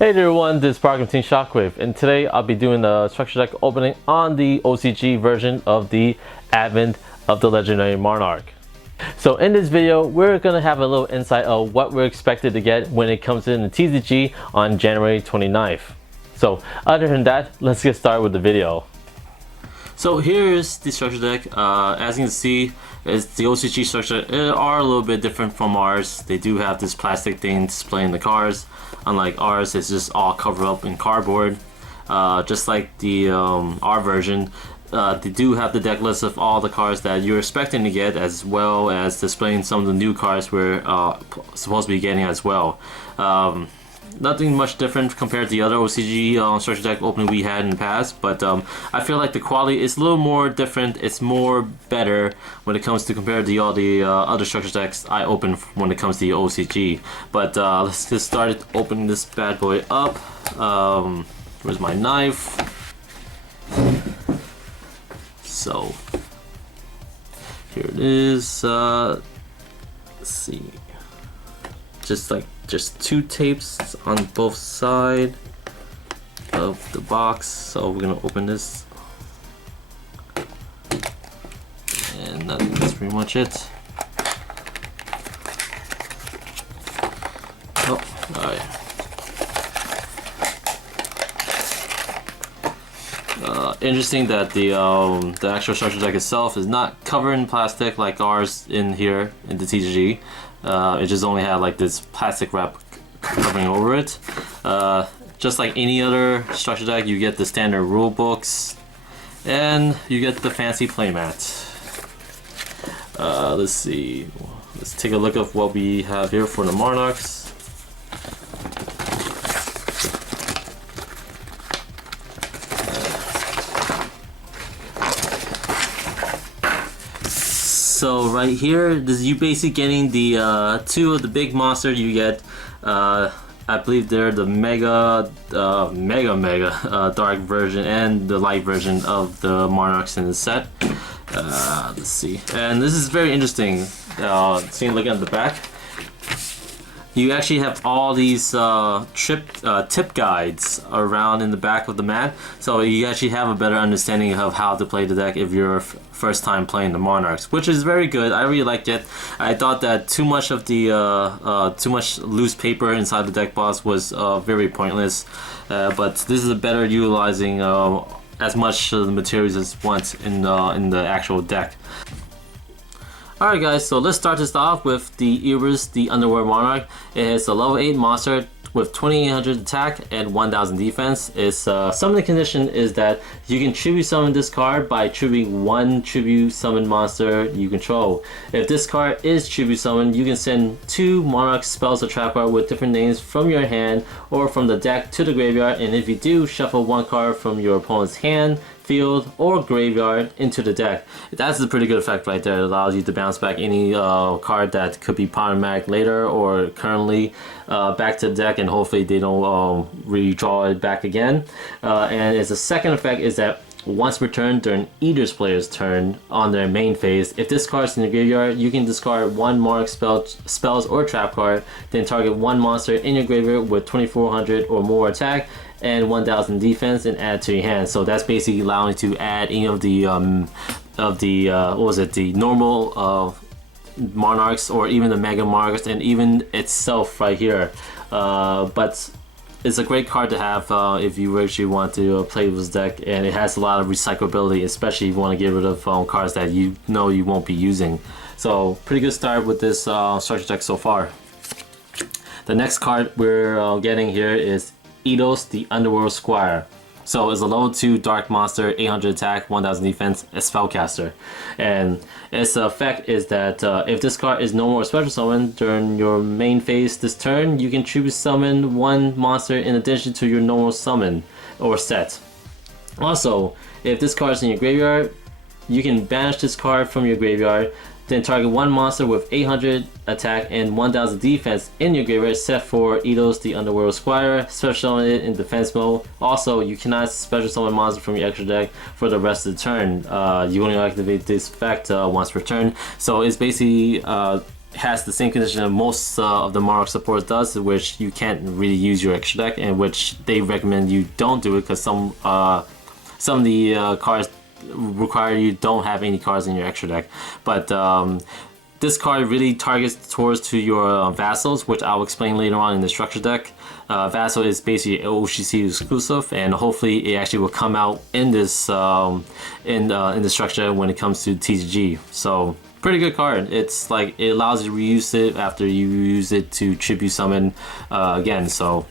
Hey there everyone, this is Program Team Shockwave, and today I'll be doing the structure deck opening on the OCG version of the Advent of the Legendary Monarch. So in this video, we're going to have a little insight of what we're expected to get when it comes in the TCG on January 29th. So other than that, let's get started with the video. So here's the structure deck. As you can see, it's the OCG structure. They are a little bit different from ours. They do have this plastic thing displaying the cards. Unlike ours, it's just all covered up in cardboard. Just like the our version, they do have the deck list of all the cards that you're expecting to get, as well as displaying some of the new cards we're supposed to be getting as well. Nothing much different compared to the other OCG structure deck opening we had in the past, but I feel like the quality is a little more different. It's more better when it comes to compare to all the other structure decks I open when it comes to the OCG. But let's get started opening this bad boy up. Where's my knife? So here it is. Let's see. Just two tapes on both sides of the box. So we're gonna open this, and that's pretty much it. Oh, all right. Interesting that the actual structure deck itself is not covered in plastic like ours in here in the TCG. It just only had like this plastic wrap covering over it. Just like any other structure deck, you get the standard rule books and you get the fancy playmat. Let's see. Let's take a look at what we have here for the Monarchs. So right here, you basically getting the two of the big monsters. You get, I believe they're the mega dark version and the light version of the Monarchs in the set. Let's see, and this is very interesting. Seeing looking at the back, you actually have all these tip guides around in the back of the mat, so you actually have a better understanding of how to play the deck if you're first time playing the Monarchs, which is very good. I really liked it. I thought that too much of the too much loose paper inside the deck box was very pointless, but this is a better utilizing as much of the materials as once in the actual deck. Alright guys, so let's start this off with the Erebus, the Underworld Monarch. It is a level 8 monster with 2800 attack and 1000 defense. Its summoning condition is that you can tribute summon this card by tributing one tribute summon monster you control. If this card is tribute summoned, you can send 2 Monarch spells or trap cards with different names from your hand or from the deck to the graveyard, and if you do, shuffle 1 card from your opponent's hand, field, or graveyard into the deck. That's a pretty good effect right there. It allows you to bounce back any card that could be problematic later or currently back to the deck, and hopefully they don't redraw it back again. And its second effect is that once returned during either player's turn on their main phase, if this card is in the graveyard, you can discard 1 Monarch spells or trap card, then target 1 monster in your graveyard with 2400 or more attack and 1000 defense and add to your hand. So that's basically allowing you to add any of the what was it, the normal Monarchs or even the Mega Monarchs, and even itself right here. But it's a great card to have if you actually want to play with this deck, and it has a lot of recyclability, especially if you want to get rid of cards that you know you won't be using. So pretty good start with this structure deck so far. The next card we're getting here is Eidos, the Underworld Squire. So it's a level 2 dark monster, 800 attack, 1000 defense, a spellcaster. And its effect is that if this card is no more special summon during your main phase this turn, you can tribute summon 1 monster in addition to your normal summon or set. Also, if this card is in your graveyard, you can banish this card from your graveyard, then target 1 monster with 800 attack and 1000 defense in your graveyard set for Eidos, the Underworld Squire. Special summon it in defense mode. Also, you cannot special summon monster from your extra deck for the rest of the turn. You only activate this effect once per turn. So it's basically has the same condition that most of the Monarch support does, which you can't really use your extra deck, and which they recommend you don't do it because some of the cards require you don't have any cards in your extra deck. But this card really targets towards to your vassals, which I'll explain later on in the structure deck. Vassal is basically OCC exclusive, and hopefully it actually will come out in this in the structure when it comes to TCG. So pretty good card. It's like it allows you to reuse it after you use it to tribute summon again. So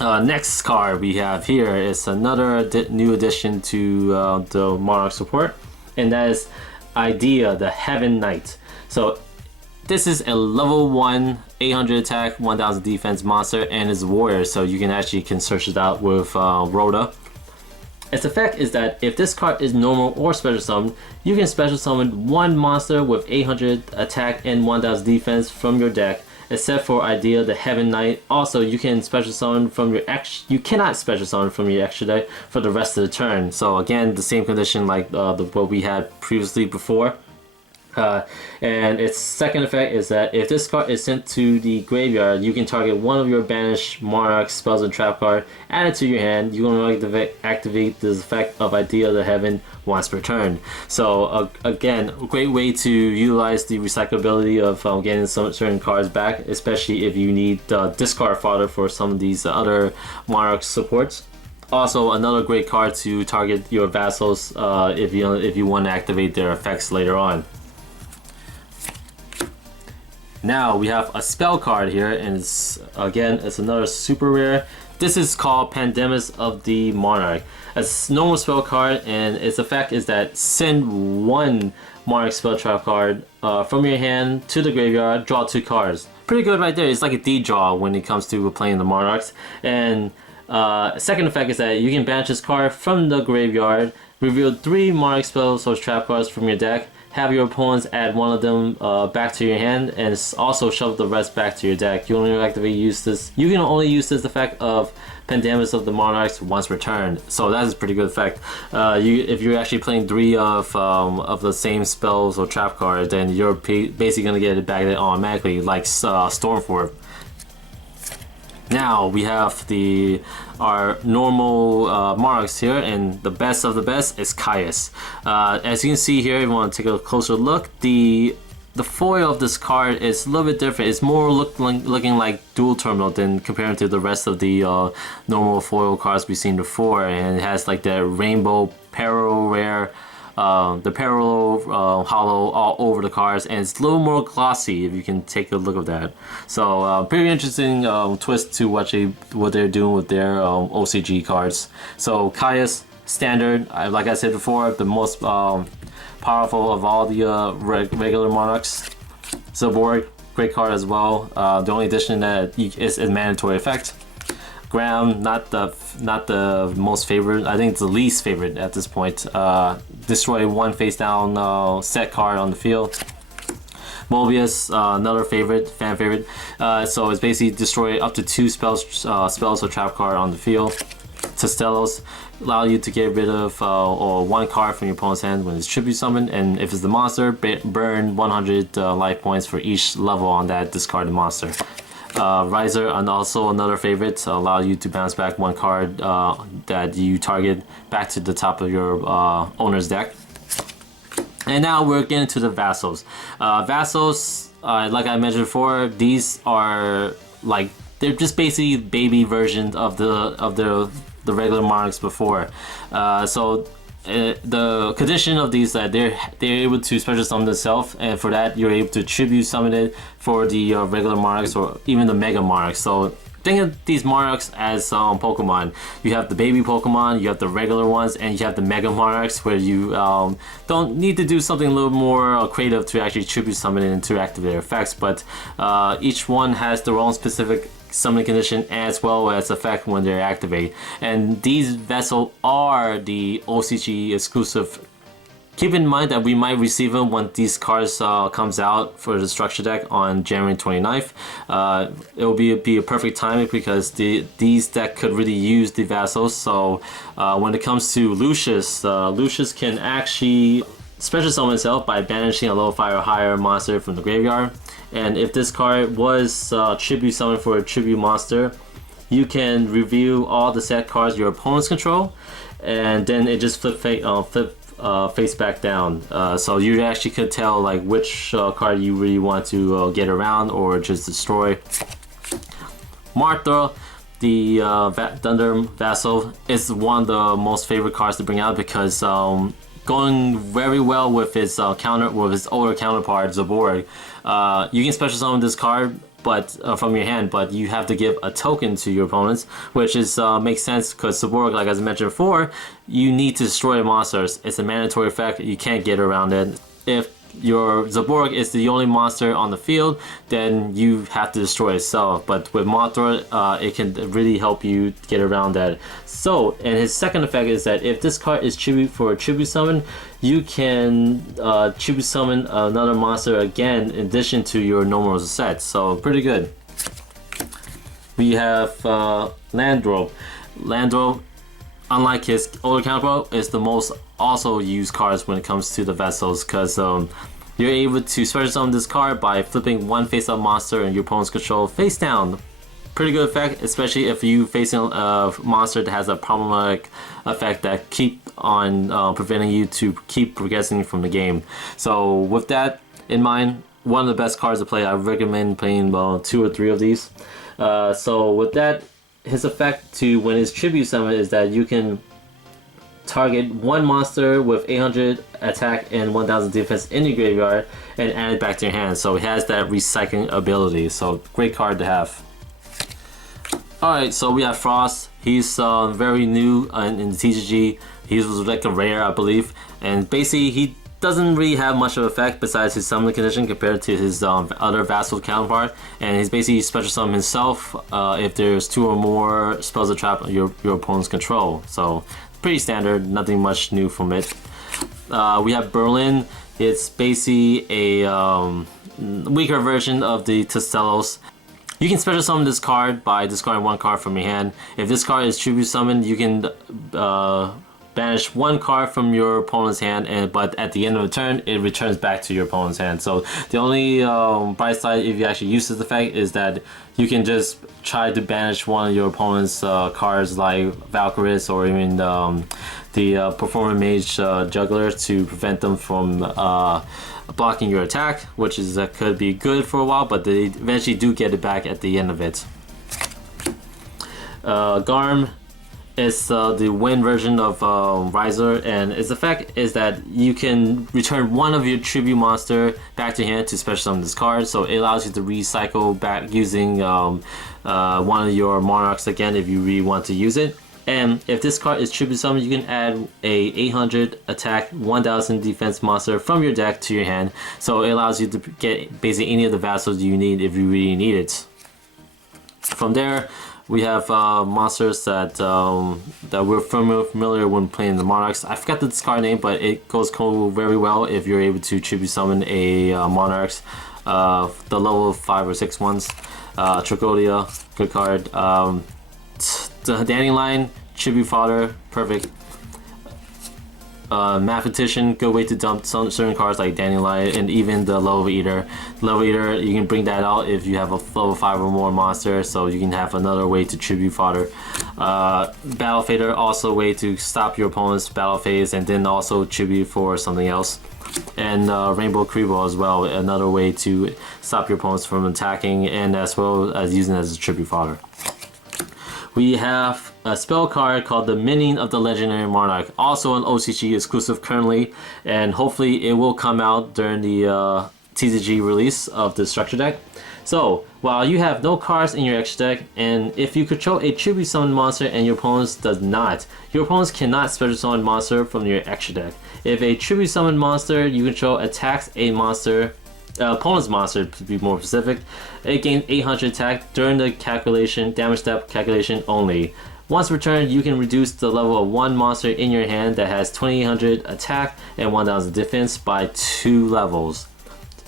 next card we have here is another new addition to the Monarch support, and that is Idea, the Heaven Knight. So this is a level 1 800 attack 1000 defense monster, and is warrior, so you can actually search it out with Rhoda. Its effect is that if this card is normal or special summoned, you can special summon one monster with 800 attack and 1000 defense from your deck, except for Idea, the Heaven Knight. Also, you can special summon from your you cannot special summon from your extra deck for the rest of the turn. So again, the same condition like what we had previously before. And its second effect is that if this card is sent to the graveyard, you can target one of your banished Monarch spells and trap card, add it to your hand. You can activate this effect of Idea of the Heaven once per turn. So again, a great way to utilize the recyclability of getting some certain cards back, especially if you need discard fodder for some of these other Monarch supports. Also, another great card to target your vassals if you want to activate their effects later on. Now we have a spell card here, and it's another super rare. This is called Pandemus of the Monarch. It's a normal spell card, and its effect is that send one Monarch spell trap card from your hand to the graveyard, draw 2 cards. Pretty good right there. It's like a D draw when it comes to playing the Monarchs. And second effect is that you can banish this card from the graveyard, reveal 3 Monarch spells or trap cards from your deck, have your opponents add one of them back to your hand, and also shove the rest back to your deck. You can only use this effect of Pandemus of the Monarchs once per turn. So that is a pretty good effect. If you're actually playing 3 of the same spells or trap cards, then you're basically gonna get it back automatically, like Stormforth. Now we have our normal Monarchs here, and the best of the best is Caius. As you can see here, if you want to take a closer look, the foil of this card is a little bit different. It's more looking like dual terminal than compared to the rest of the normal foil cards we've seen before, and it has like that rainbow parallel rare. The parallel hollow all over the cards, and it's a little more glossy if you can take a look at that. So pretty interesting twist to what they're doing with their OCG cards. So Caius, standard, like I said before, the most powerful of all the regular Monarchs. Zilborg, great card as well. The only addition that is a mandatory effect. Graham, not the most favorite. I think it's the least favorite at this point. Destroy 1 face down set card on the field. Mobius, another fan favorite. So it's basically destroy up to 2 spells or trap card on the field. Testellos, allow you to get rid of or 1 card from your opponent's hand when it's tribute summoned, and if it's the monster, burn 100 life points for each level on that discarded monster. Riser, and also another favorite, allow you to bounce back 1 card that you target back to the top of your owner's deck. And now we're getting to the vassals. Vassals, like I mentioned before, these are like, they're just basically baby versions of the regular Monarchs before. The condition of these that they're able to special summon themselves, and for that you're able to tribute summon it for the regular Monarchs or even the Mega Monarchs. So think of these Monarchs as Pokemon. You have the baby Pokemon, you have the regular ones, and you have the Mega Monarchs, where you don't need to do something a little more creative to actually tribute summon it and to activate their effects, but each one has their own specific summoning condition as well as effect when they're activated. And these vessels are the OCG exclusive. Keep in mind that we might receive them when these cards comes out for the structure deck on January 29th. It will be a perfect timing because these deck could really use the vassals. So when it comes to Lucius, Lucius can actually special summon itself by banishing a level 5 or higher monster from the graveyard. And if this card was tribute summon for a tribute monster, you can review all the set cards your opponents control, and then it just face back down. So you actually could tell like which card you really want to get around or just destroy. Martha, the Thunder Vassal, is one of the most favorite cards to bring out because going very well with its older counterpart Zaborg. You can special summon this card, but from your hand, but you have to give a token to your opponents, which is makes sense because Zaborg, like as I mentioned before, you need to destroy monsters. It's a mandatory effect. You can't get around it. If your Zaborg is the only monster on the field, then you have to destroy itself. But with Mothra, it can really help you get around that. So, and his second effect is that if this card is tribute for a tribute summon, you can tribute summon another monster again in addition to your normal set. So pretty good. We have Landro. Landro, unlike his older counterpart, is the most also used cards when it comes to the vessels because you're able to special summon this card by flipping one face-up monster in your opponent's control face down. Pretty good effect, especially if you facing a monster that has a problematic effect that keep on preventing you to keep progressing from the game. So with that in mind, one of the best cards to play. I recommend playing 2 or 3 of these. So with that, his effect to when his tribute summon is that you can target one monster with 800 attack and 1000 defense in your graveyard and add it back to your hand. So it has that recycling ability. So great card to have. Alright, so we have Frost. He's very new in the TCG. He was like a rare, I believe. And basically he doesn't really have much of effect besides his summoning condition compared to his other vassal counterpart. And he's basically special summon himself if there's 2 or more spells that trap your opponent's control. So pretty standard, nothing much new from it. We have Berlin. It's basically a weaker version of the Testellos. You can special summon this card by discarding 1 card from your hand. If this card is tribute summoned, you can banish 1 card from your opponent's hand, but at the end of the turn, it returns back to your opponent's hand. So the only bright side if you actually use this effect is that you can just try to banish one of your opponent's cards like Valkyries or even the Performer Mage Juggler to prevent them from blocking your attack, which is could be good for a while, but they eventually do get it back at the end of it. Garm is the wind version of Riser, and its effect is that you can return one of your tribute monster back to hand to special summon this card. So it allows you to recycle back using one of your Monarchs again if you really want to use it. And if this card is tribute summoned, you can add a 800 attack, 1000 defense monster from your deck to your hand. So it allows you to get basically any of the vassals you need if you really need it. From there, we have monsters that we're familiar when playing the Monarchs. I forgot the discard name, but it goes very well if you're able to tribute summon a Monarchs. The level 5 or 6 ones. Tragodia, good card. The Dandelion, tribute fodder, perfect. Mathematician, good way to dump some certain cards like Dandelion and even the Level Eater. Level Eater, you can bring that out if you have a level 5 or more monster, so you can have another way to tribute fodder. Battle Fader, also a way to stop your opponent's battle phase and then also tribute for something else. And Rainbow Krebo as well, another way to stop your opponents from attacking and as well as using it as a tribute fodder. We have a spell card called the Minion of the Legendary Monarch, also an OCG exclusive currently, and hopefully it will come out during the TCG release of the structure deck. So, while you have no cards in your extra deck, and if you control a tribute summon monster and your opponent does not, your opponents cannot special summon monster from your extra deck. If a tribute summon monster you control attacks a monster, opponent's monster to be more specific, it gains 800 attack during the damage step calculation only. Once returned, you can reduce the level of one monster in your hand that has 2800 attack and 1000 defense by 2 levels.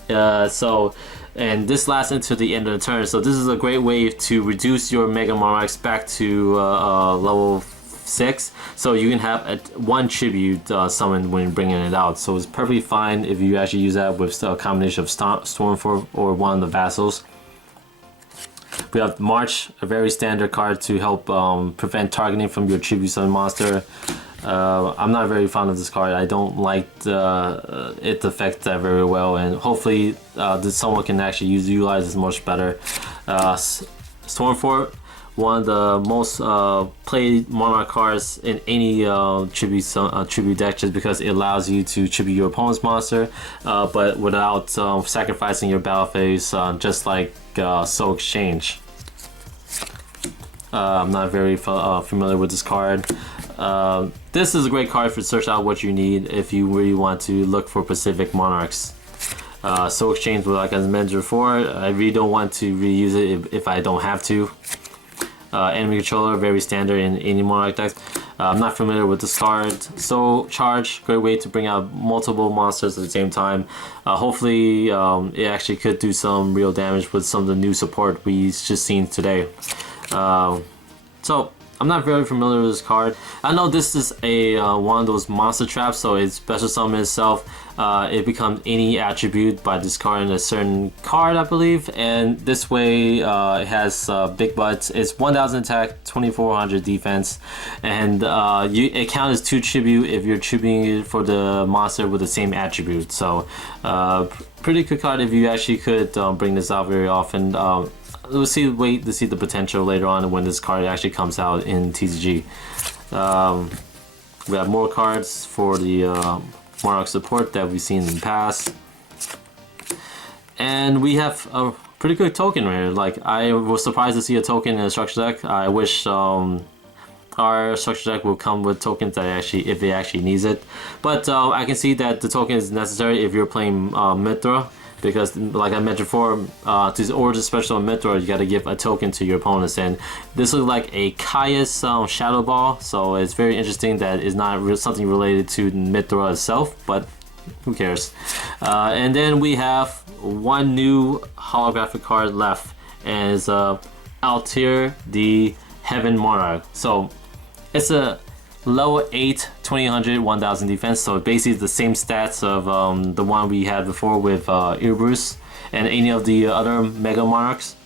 And this lasts until the end of the turn, so this is a great way to reduce your Mega Monarchs back to level 6, so you can have one tribute summon when bringing it out. So it's perfectly fine if you actually use that with a combination of Stormforce or one of the vassals. We have March, a very standard card to help prevent targeting from your tribute summon monster. I'm not very fond of this card. I don't like its effect that very well, and hopefully someone can actually utilize this much better. Stormforce, one of the most played Monarch cards in any tribute deck, just because it allows you to tribute your opponent's monster, but without sacrificing your battle phase, just like Soul Exchange. I'm not very familiar with this card. This is a great card for search out what you need if you really want to look for specific monarchs. Soul Exchange, like I mentioned before, I really don't want to reuse it if I don't have to. Enemy Controller, very standard in any monarch deck. I'm not familiar with this card. Soul Charge, great way to bring out multiple monsters at the same time. Hopefully it actually could do some real damage with some of the new support we just seen today. So I'm not very familiar with this card. I know this is a one of those monster traps, so it's special summon itself. It becomes any attribute by discarding a certain card, I believe, and this way it has big butts. It's 1000 attack, 2400 defense, and it counts as 2 tribute if you're tributing it for the monster with the same attribute. So pretty good card if you actually could bring this out very often. We'll wait to see the potential later on when this card actually comes out in TCG. We have more cards for the Monarch support that we've seen in the past, and we have a pretty good token right here. Like, I was surprised to see a token in a structure deck. I wish our structure deck will come with tokens that if it actually needs it, but I can see that the token is necessary if you're playing Mithra, because like I mentioned before, to order special Mithra, you got to give a token to your opponents, and this looks like a Caius Shadow Ball, so it's very interesting that it's not something related to Mithra itself, but who cares. And then we have one new holographic card left, and it's Altair the Heaven Monarch. So it's a level 8, 2000, 1000 defense, so basically the same stats of the one we had before with Erebus and any of the other Mega Monarchs.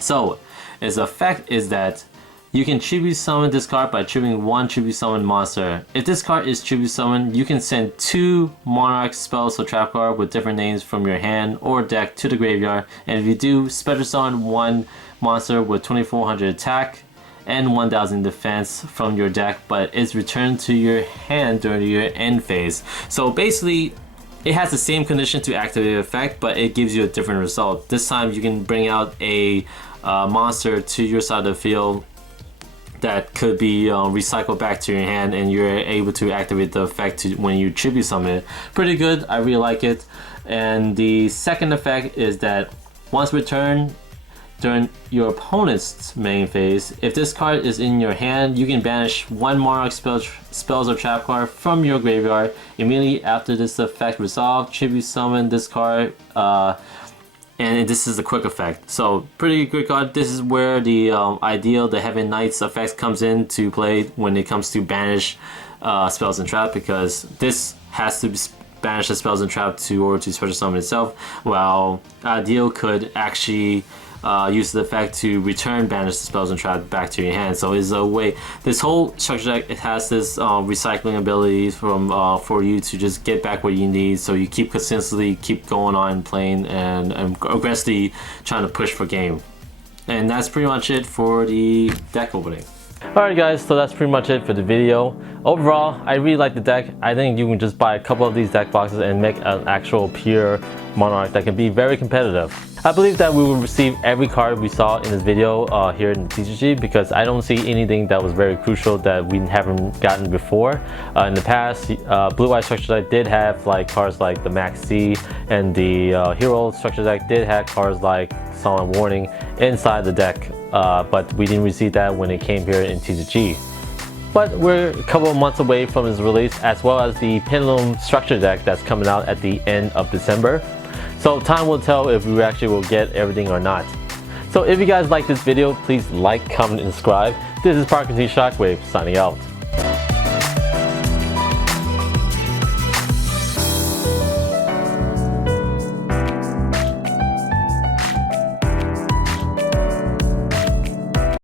So its effect is that you can tribute summon this card by tributing one tribute summon monster. If this card is tribute summoned, you can send 2 Monarch spells or trap card with different names from your hand or deck to the graveyard, and if you do, special summon one monster with 2400 attack and 1000 defense from your deck, but it's returned to your hand during your end phase. So basically it has the same condition to activate the effect, but it gives you a different result. This time you can bring out a monster to your side of the field that could be recycled back to your hand, and you're able to activate the effect when you tribute summon it. Pretty good, I really like it. And the second effect is that once returned during your opponent's main phase, if this card is in your hand, you can banish one Monarch spells or trap card from your graveyard. Immediately after this effect resolved, tribute summon this card, and this is a quick effect. So pretty good card. This is where the the Heaven Knights effect comes into play when it comes to banish spells and trap, because this has to banish the spells and trap in order to special summon itself, while Ideal could actually use the effect to return banish the spells and trap back to your hand. So it's a way, this whole structure deck, it has this recycling ability from for you to just get back what you need, so you consistently keep going on playing and aggressively trying to push for game. And that's pretty much it for the deck opening. Alright guys, so that's pretty much it for the video. Overall, I really like the deck. I think you can just buy a couple of these deck boxes and make an actual pure Monarch that can be very competitive. I believe that we will receive every card we saw in this video here in the TCG, because I don't see anything that was very crucial that we haven't gotten before. In the past, Blue Eye Structure Deck did have cards like the Max C, and the Hero Structure Deck did have cards like Silent Warning inside the deck, but we didn't receive that when it came here in TCG. But we're a couple of months away from its release, as well as the Pendulum Structure Deck that's coming out at the end of December. So time will tell if we actually will get everything or not. So if you guys like this video, please like, comment, and subscribe. This is Parkinson Shockwave signing out.